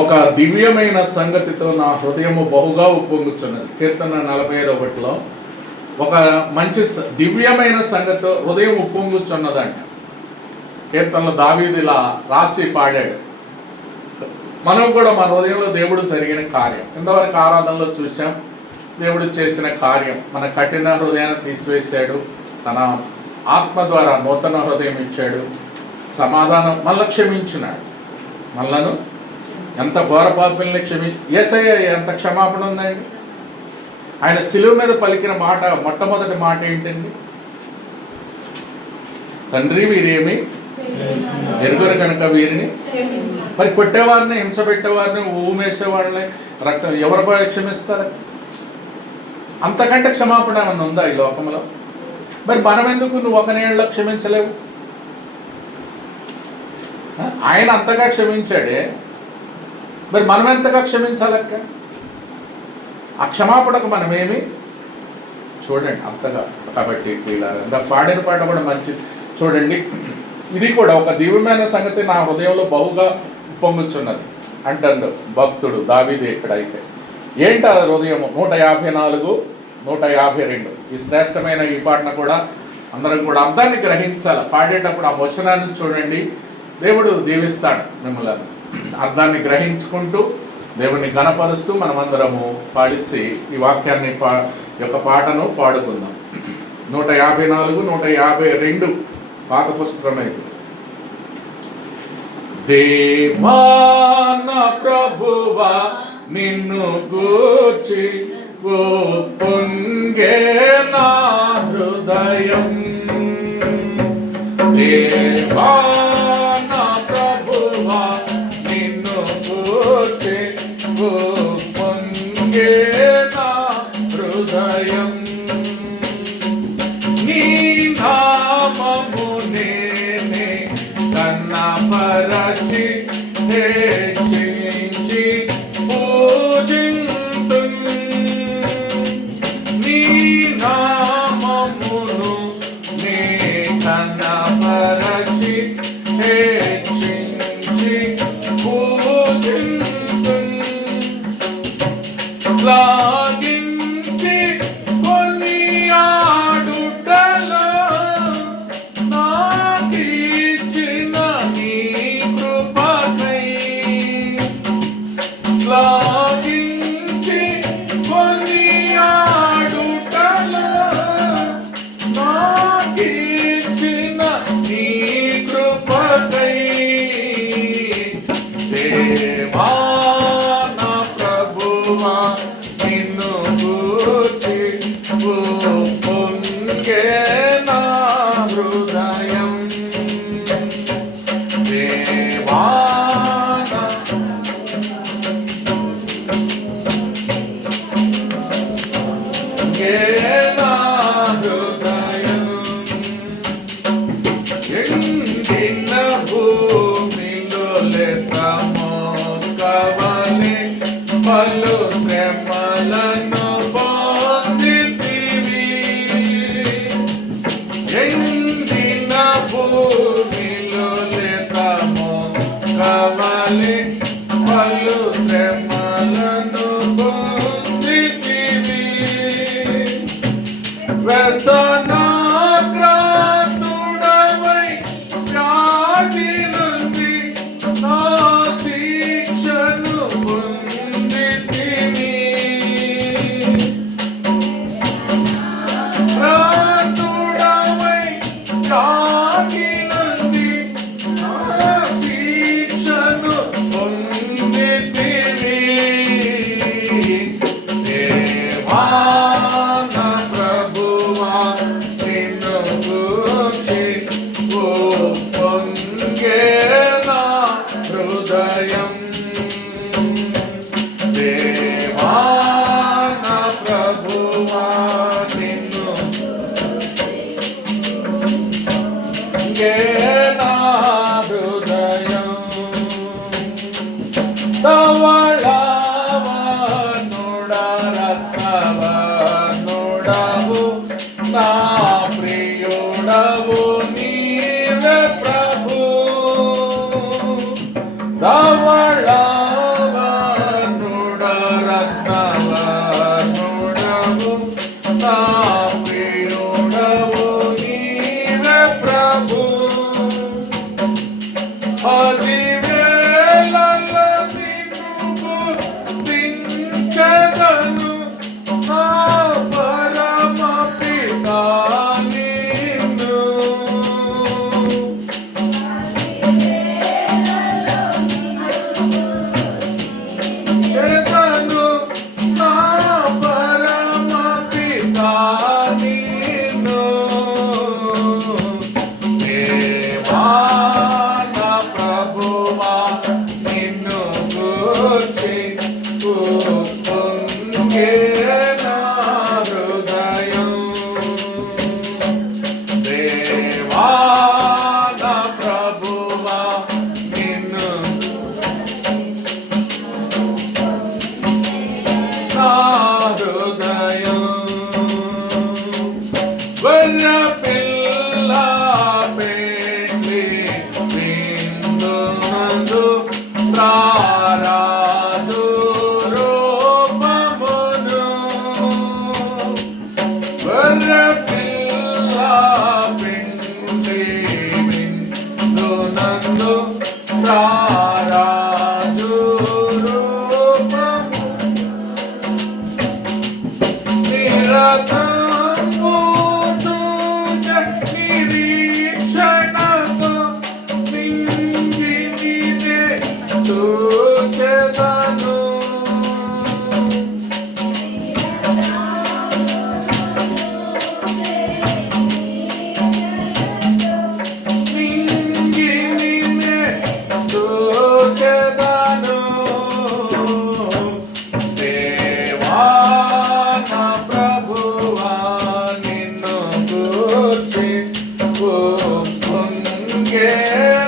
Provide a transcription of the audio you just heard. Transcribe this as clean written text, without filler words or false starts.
ఒక దివ్యమైన సంగతితో నా హృదయము బహుగా ఉప్పొంగుచున్నది. కీర్తన 45:1 ఒక మంచి దివ్యమైన సంగతితో హృదయం ఉప్పొంగుచున్నదంట. కీర్తనలో దావీదు ఇలా రాసి పాడాడు. మనం కూడా మన హృదయంలో దేవుడు జరిగిన కార్యం ఇంతవరకు ఆరాధనలో చూసాం. దేవుడు చేసిన కార్యం మన కఠిన హృదయాన్ని తీసివేశాడు, తన ఆత్మ ద్వారా నూతన హృదయం ఇచ్చాడు, సమాధానం మళ్ళీ క్షమించినాడు. మనలను ఎంత ఘోర పాపుల్ని యేసయ్య ఎంత క్షమాపణ ఉందండి. ఆయన శిలువ మీద పలికిన మాట, మొట్టమొదటి మాట ఏంటండి? తండ్రి వీరేమి ఎరుగురు కనుక వీరిని. మరి కొట్టేవారిని, హింస పెట్టేవారిని, ఊమేసేవాళ్ళని, రక్తం ఎవరు కూడా క్షమిస్తారు? అంతకంటే క్షమాపణ ఏమన్నా ఉందా ఈ లోకంలో? మరి మనం ఎందుకు నువ్వు ఒక నీళ్ళలో క్షమించలేవు? ఆయన అంతగా క్షమించాడే, మరి మనం ఎంతగా క్షమించాలక్క? ఆ క్షమాపణకు మనమేమి చూడండి అంతగా. కాబట్టి ఇలా పాడిన పాట కూడా మంచిది చూడండి. ఇది కూడా ఒక దివ్యమైన సంగతి నా హృదయంలో బహుగా పొంగుచున్నది అంటాడు భక్తుడు దావీదు. ఎక్కడైతే ఏంటి ఆ హృదయము? 154, 152 ఈ శ్రేష్టమైన ఈ పాటను కూడా అందరం కూడా అర్థాన్ని గ్రహించాలి. పాడేటప్పుడు ఆ వచనాన్ని చూడండి, దేవుడు దీవిస్తాడు మిమ్మల్ని. అర్థాన్ని గ్రహించుకుంటూ దేవుని గణపరుస్తూ మనమందరము పాడిసి ఈ వాక్యాన్ని యొక్క పాటను పాడుకుందాం. 154, 152 పాత పుస్తకం ఇది. దేవా నా ప్రభువా నిన్ను గూర్చి పొంగే నా హృదయం. దేవా నా ప్రభువా నిన్ను గూర్చి పొంగే నా హృదయం. నీ నామము నేనే కన్నపరచి హెచ్చించి పూజింతున్. నీ నామమును నే కన్నపరచి హెచ్చించి పూజింతున్. లాగించి కొనియాడుటలో నాకిచ్చిన నీ కృపకై. లాగించి కొనియాడుటలో నాకిచ్చిన నీ కృపకై. దేవా నా ప్రభువా నిన్ను గూర్చి పొంగే నా హృదయం. దేవా పొంగే నా హృదయం. ఎండిన భూమిలో లేత మోకవలె పలు శ్రమలను పొందితివి. ఎండిన భూమిలో లేత మోకవలె పలు శ్రమలను పొందితివి. వ్యసనాక్రాంతుడవై వ్యాధి నుండి నా శిక్షను పొందితివి. క్రాంతుడవై వ్యాధి నుండి నా శిక్షను పొందితివి. దేవా నా ప్రభువా నిన్ను గూర్చి పొంగే నా హృదయం. దేవా నా ప్రభువా నిన్ను పొంగే నా హృదయం. ధవళవనుడా రత్నవనుడవు నా ప్రియుడవు నీవే ప్రభు. ధవళ నీకే